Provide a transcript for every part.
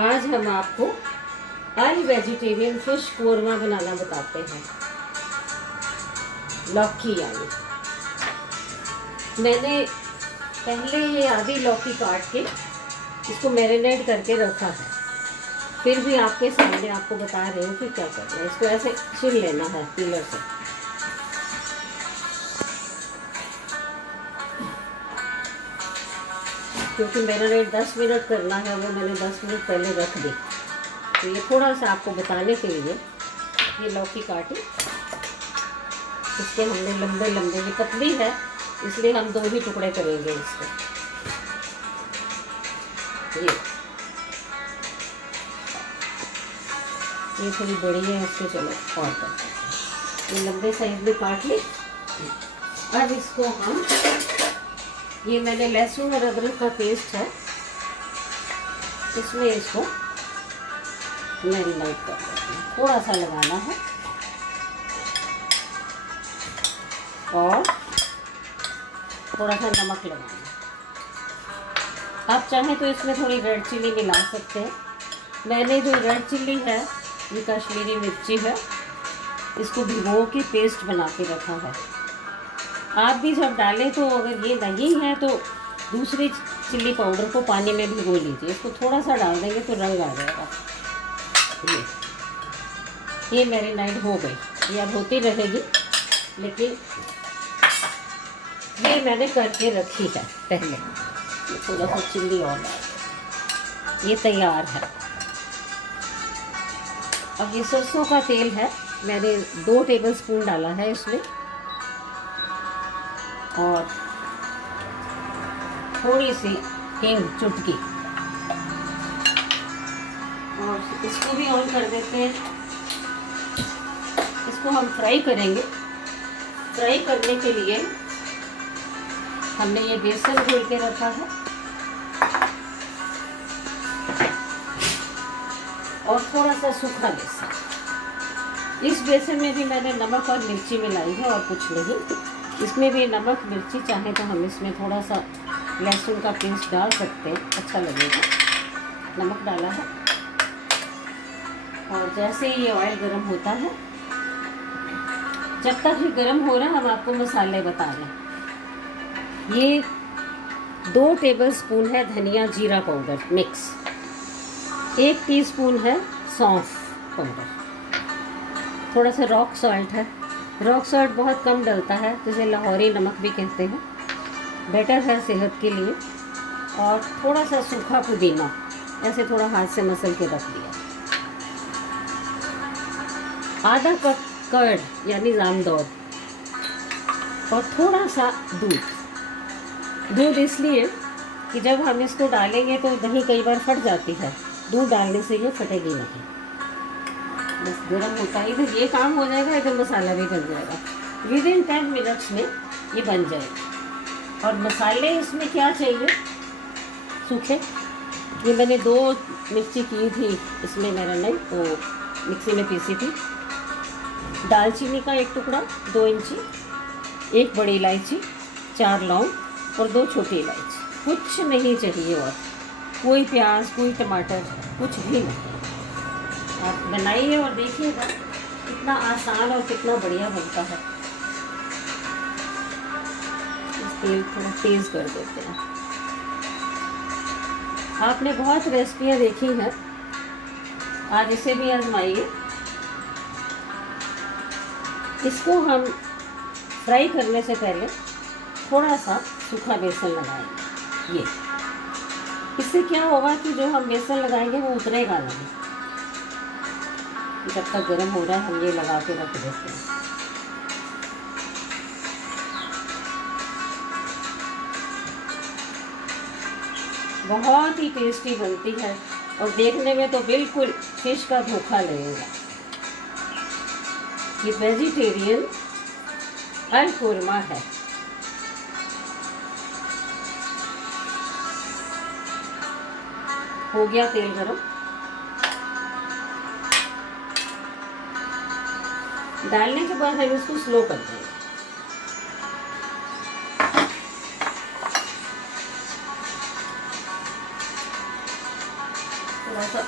आज हम आपको ऑल वेजिटेरियन फिश कोरमा बनाना बताते हैं। लौकी यानी मैंने पहले ये आधी लौकी काट के इसको मैरिनेट करके रखा है। फिर भी आपके सामने आपको बता रही हूँ कि क्या करना है। इसको ऐसे छिल लेना है पीलर से। क्योंकि मैरिनेट 10 मिनट करना है, वो मैंने 10 मिनट पहले रख दी। तो ये थोड़ा सा आपको बताने के लिए ये लौकी काटी। इसके हमने लंबे लंबे, ये पतली है इसलिए हम 2 ही टुकड़े करेंगे इसके। ये थोड़ी बड़ी है, इसको चलो और करते हैं। ये लंबे साइज में काट ली। अब इसको हम, ये मैंने लहसुन और अदरक का पेस्ट है, इसमें इसको मैरिनेट कर देते हैं। थोड़ा सा लगाना है और थोड़ा सा नमक लगाना है। आप चाहें तो इसमें थोड़ी रेड चिल्ली मिला सकते हैं। मैंने जो रेड चिल्ली है ये कश्मीरी मिर्ची है, इसको भिगो के पेस्ट बना के रखा है। आप भी जब डालें तो अगर ये नहीं है तो दूसरी चिल्ली पाउडर को पानी में भिगो लीजिए। इसको थोड़ा सा डाल देंगे तो रंग आ जाएगा। ये मैरिनेट हो गई, ये अब होती रहेगी, लेकिन ये मैंने करके रखी है पहले। ये थोड़ा सा चिल्ली और डाल, ये तैयार है। अब ये सरसों का तेल है, मैंने 2 टेबलस्पून डाला है इसमें, और थोड़ी सी हींग, चुटकी। और इसको भी ऑन कर देते हैं। इसको हम फ्राई करेंगे। फ्राई करने के लिए हमने ये बेसन घोल के रखा है और थोड़ा सा सूखा बेसन। इस बेसन में भी मैंने नमक और मिर्ची मिलाई है और कुछ नहीं। इसमें भी नमक मिर्ची, चाहे तो हम इसमें थोड़ा सा लहसुन का पेस्ट डाल सकते हैं, अच्छा लगेगा। नमक डाला है और जैसे ही ये ऑयल गर्म होता है, जब तक ये गर्म हो रहा है हम आपको मसाले बता रहे हैं। ये 2 टेबलस्पून है धनिया जीरा पाउडर मिक्स, 1 टीस्पून है सौंफ पाउडर, थोड़ा सा रॉक सॉल्ट है। रॉक सॉल्ट बहुत कम डलता है, जिसे लाहौरी नमक भी कहते हैं, बेटर है सेहत के लिए। और थोड़ा सा सूखा पुदीना, ऐसे थोड़ा हाथ से मसल के रख दिया। आधा कप कर्ड यानी जामदौद, और थोड़ा सा दूध इसलिए कि जब हम इसको डालेंगे तो दही कई बार फट जाती है, दूध डालने से ये फटेगी नहीं। बस गर्म होता है, इधर ये काम हो जाएगा, इधर मसाला भी बन जाएगा। विदिन 10 मिनट्स में ये बन जाएगा। और मसाले इसमें क्या चाहिए, सूखे। ये मैंने 2 मिर्ची की थी इसमें मैरिनेट, तो मिक्सी में पीसी थी। दालचीनी का 1 टुकड़ा, 2 इंची, 1 बड़ी इलायची, 4 लौंग और 2 छोटी इलायची। कुछ नहीं चाहिए और कोई प्याज, कोई टमाटर, कुछ भी नहीं। आप बनाइए और देखिएगा कितना आसान और कितना बढ़िया बनता है। इस तेल थोड़ा तेज़ कर देते हैं। आपने बहुत रेसिपियाँ देखी हैं, आज इसे भी आजमाइए। इसको हम फ्राई करने से पहले थोड़ा सा सूखा बेसन लगाएंगे। ये इससे क्या होगा कि जो हम बेसन लगाएंगे वो उतरेगा नहीं। जब तक गर्म हो रहा है हम ये लगा के रख देते हैं। बहुत ही टेस्टी बनती है और देखने में तो बिल्कुल फिश का धोखा लगेगा। ये वेजिटेरियन ऑल कोरमा है। हो गया तेल गरम, डालने के बाद हम इसको स्लो कर देंगे। थोड़ा सा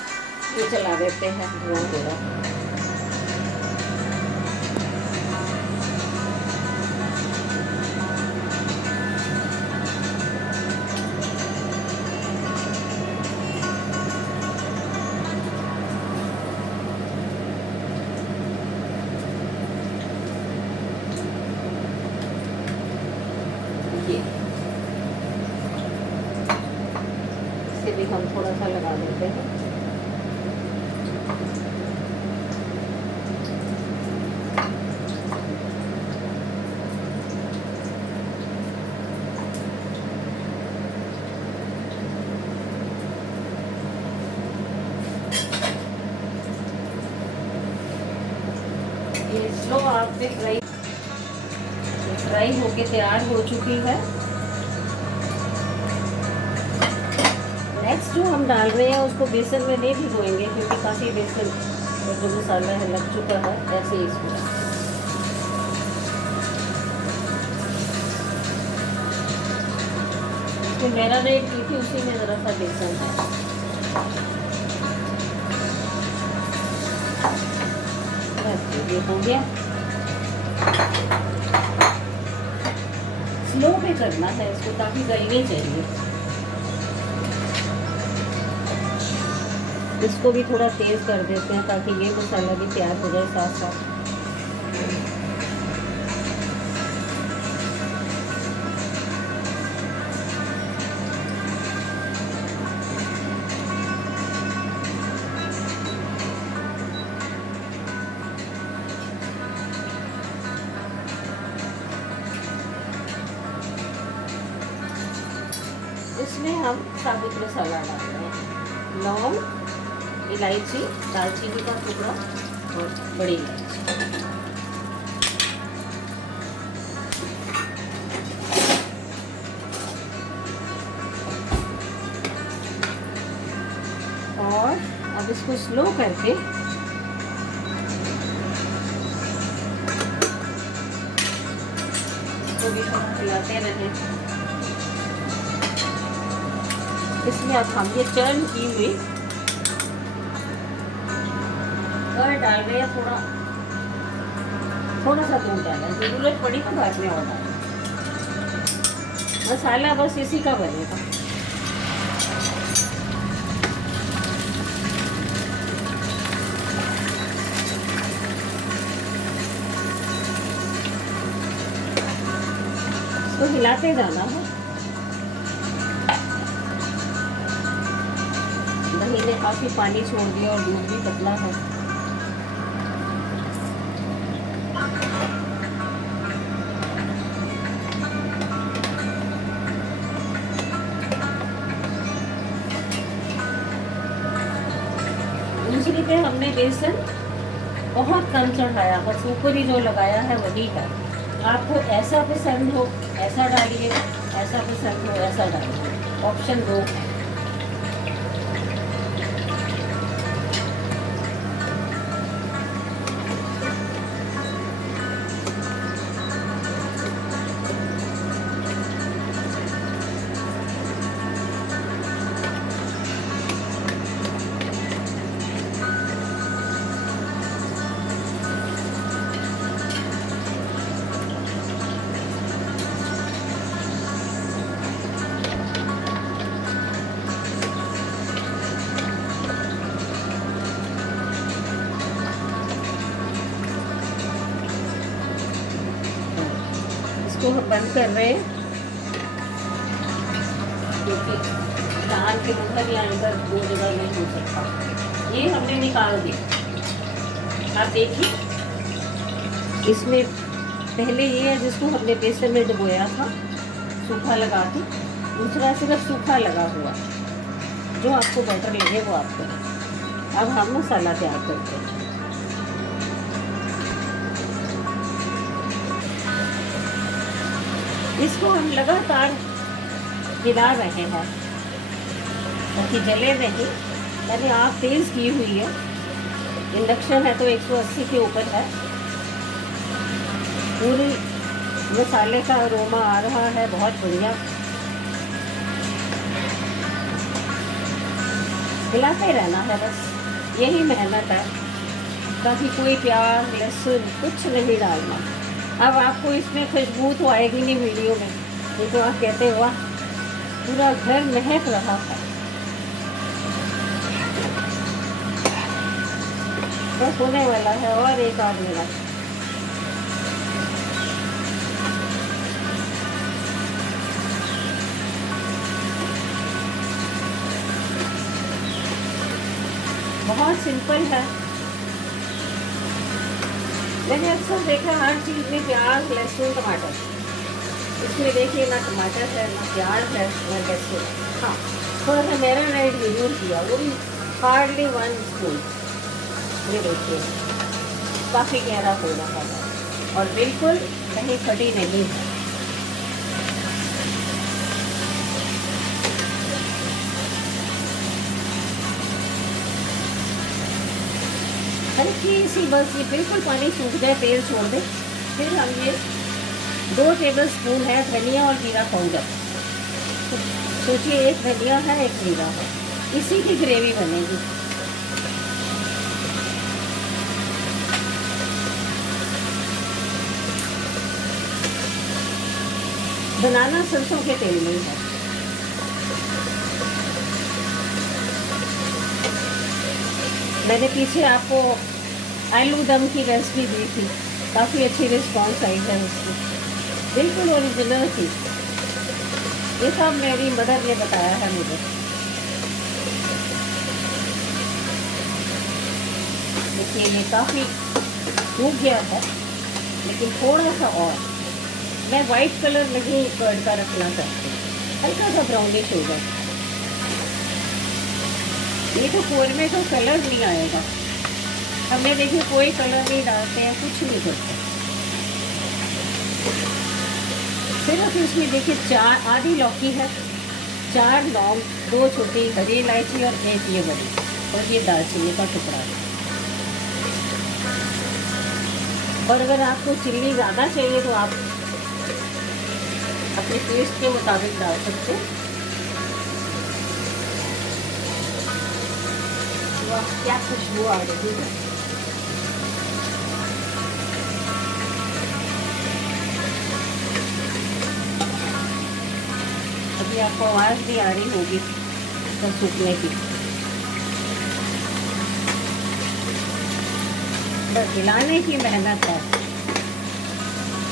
ये चला देते हैं, धुआं हो रहा। इसे भी हम थोड़ा सा लगा देते हैं। ये स्लो आग पे फ्राई होके तैयार हो चुकी है। नेक्स्ट जो हम डाल रहे हैं उसको बेसन में नहीं भिगोएंगे, क्योंकि काफ़ी बेसन जो मसाला है लग चुका है। ऐसे ही इसको मैरिनेट की थी, उसी में ज़रा सा बेसन है। बस ये हो गया। स्लो पे करना है इसको, ताकि गलनी चाहिए। इसको भी थोड़ा तेज़ कर देते हैं ताकि ये मसाला भी तैयार हो जाए साथ साथ। इसमें हम साबुत मसाला डाल रहे हैं। लौंग, इलायची, दालचीनी का टुकड़ा और बड़ी इलायची। और अब इसको स्लो करके इसको भी थोड़ा हिलाते रहें। इसमें अब हम ये चर्न की हुई और डाल रहे हैं। थोड़ा सा दूध डालें, जरूरत पड़ी तो बाद में और डालें। मसाला बस इसी का बनेगा। इसको हिलाते जाना है। दही ने काफ़ी पानी छोड़ दिया और दूध भी पतला है। दूसरी पे हमने बेसन बहुत कम चढ़ाया, बस ऊपर ही जो लगाया है वही है। आपको ऐसा पसंद हो ऐसा डालिए, ऐसा पसंद हो ऐसा डालिए, ऑप्शन 2 है। इसको हम बंद कर रहे हैं, क्योंकि दाल के ऊपर या अंदर 2 जगह नहीं हो सकता। ये हमने निकाल दिया। आप देखिए, इसमें पहले ये है जिसको हमने बेसन में डुबोया था सूखा लगा के, दूसरा सिर्फ सूखा लगा हुआ। जो आपको बेटर लगे वो आप करें। अब हम मसाला तैयार करते हैं। इसको हम लगातार हिला रहे हैं ताकि जले नहीं। मैंने आग तेज़ की हुई है, इंडक्शन है तो 180 के ऊपर है। पूरी मसाले का अरोमा आ रहा है, बहुत बढ़िया। हिलाते रहना है बस, यही मेहनत है। बाकी कोई प्याज लहसुन कुछ नहीं डालना। अब आपको इसमें खुशबू तो आएगी नहीं वीडियो में, ये तो आप कहते हो वाह पूरा घर महक रहा है। बस होने वाला है और एक आध मिनट। बहुत सिंपल है। मैंने अक्सर देखा हर चीज़ में प्याज लहसुन टमाटर, इसमें देखिए ना टमाटर है ना प्याज है ना लहसुन। हाँ थोड़ा सा मेरा राइट यूज़ किया, वो भी हार्डली 1 स्पून। ये देखिए काफ़ी गहरा हो रहा है और बिल्कुल कहीं फटी नहीं है। हल्की सी बस ये बिल्कुल पानी सूख जाए, तेल छोड़ दे, फिर हम ये 2 टेबल स्पून है धनिया और जीरा पाउडर। सोचिए एक धनिया है एक जीरा है, इसी की ग्रेवी बनेगी। बनाना सरसों के तेल में है। मैंने पीछे आपको आलू दम की रेसिपी दी थी, काफ़ी अच्छी रिस्पॉन्स आई है उसकी, बिल्कुल ओरिजिनल थी। ये सब मेरी मदर ने बताया है मुझे। देखिए ये काफ़ी सूख गया है, लेकिन थोड़ा सा और मैं वाइट कलर नहीं कर्ड का रखना चाहती, हल्का सा ब्राउनिश हो जाए। ये तो कोरमे का कलर नहीं आएगा, हमें देखिए कोई कलर नहीं डालते हैं, कुछ नहीं करते। सिर्फ इसमें देखिए आधी लौकी है, 4 लौंग, 2 छोटी हरी इलायची और 1 ये बड़ी, और ये दालचीनी का टुकड़ा है। और अगर आपको चिल्ली ज़्यादा चाहिए तो आप अपने टेस्ट के मुताबिक डाल सकते हैं। वाह क्या खुशबू आ रही है। अभी आपको आवाज़ भी आ रही होगी तो सूखने की। बस हिलाने की मेहनत है।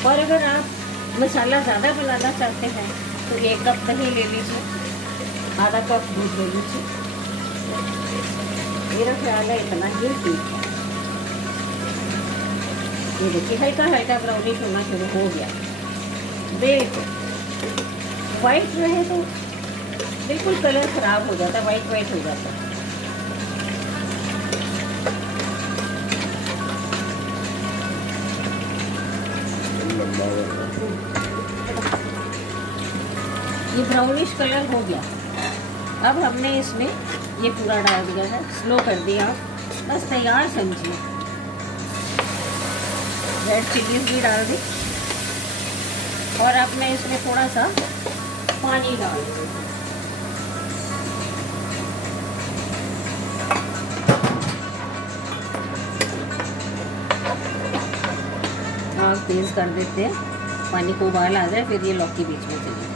और अगर आप मसाला ज़्यादा बनाना चाहते हैं तो 1 कप दही ले लीजिए, आधा कप दूध ले लीजिए। मेरा ख्याल है इतना ही ठीक है। ये देखिए हल्का हल्का ब्राउनिश होना शुरू हो गया। बिल्कुल वाइट रहे तो बिल्कुल कलर ख़राब हो जाता है, वाइट वाइट हो जाता है। ये ब्राउनिश कलर हो गया। अब हमने इसमें ये पूरा डाल दिया है, स्लो कर दिया, बस तैयार समझिए। रेड चिलीज भी डाल दी और अब मैं इसमें थोड़ा सा पानी डाल दूँ। आग तेज़ कर देते हैं, पानी को उबाल आ जाए, फिर ये लौकी बीच में चली जाए।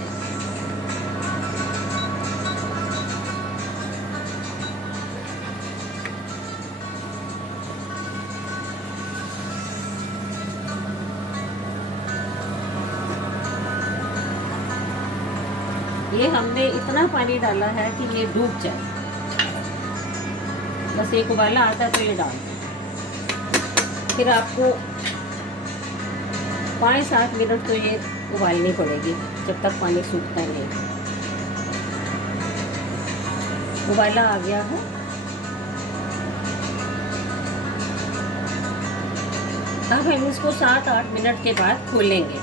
ये हमने इतना पानी डाला है कि ये डूब जाए, बस एक उबाला आता है तो ये डाल दें। फिर आपको 5-7 मिनट तो ये उबालनी पड़ेगी जब तक पानी सूखता नहीं। उबाला आ गया है, अब हम इसको 7-8 मिनट के बाद खोलेंगे।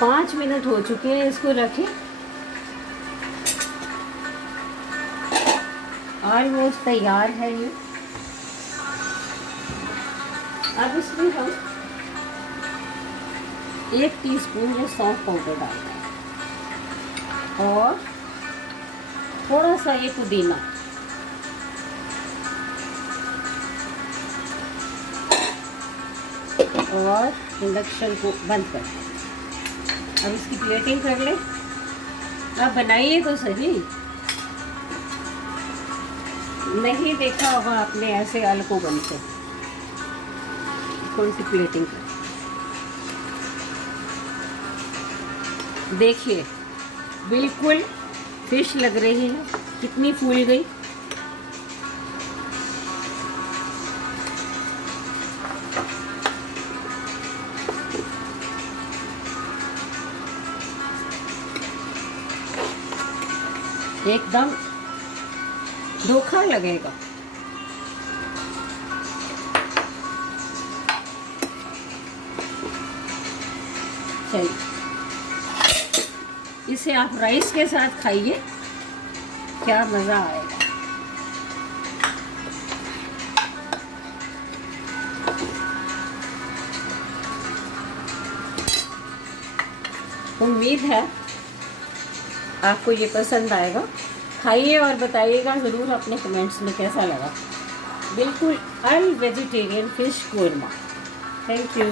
5 मिनट हो चुके हैं, इसको रखें। ऑलमोस्ट तैयार है ये। अब इसमें हम 1 टीस्पून जो सौंफ पाउडर डालते हैं और थोड़ा सा ये पुदीना, और इंडक्शन को बंद कर। अब इसकी प्लेटिंग कर ले। आप बनाइए तो सही, नहीं देखा होगा आपने ऐसे आलू को बनते। थोड़ी सी प्लेटिंग कर, देखिए बिल्कुल फिश लग रही है, कितनी फूल गई। एकदम धोखा लगेगा। चलिए, इसे आप राइस के साथ खाइए, क्या मज़ा आएगा। उम्मीद है आपको ये पसंद आएगा। खाइए और बताइएगा ज़रूर अपने कमेंट्स में कैसा लगा। बिल्कुल all vegetarian fish korma. Thank you.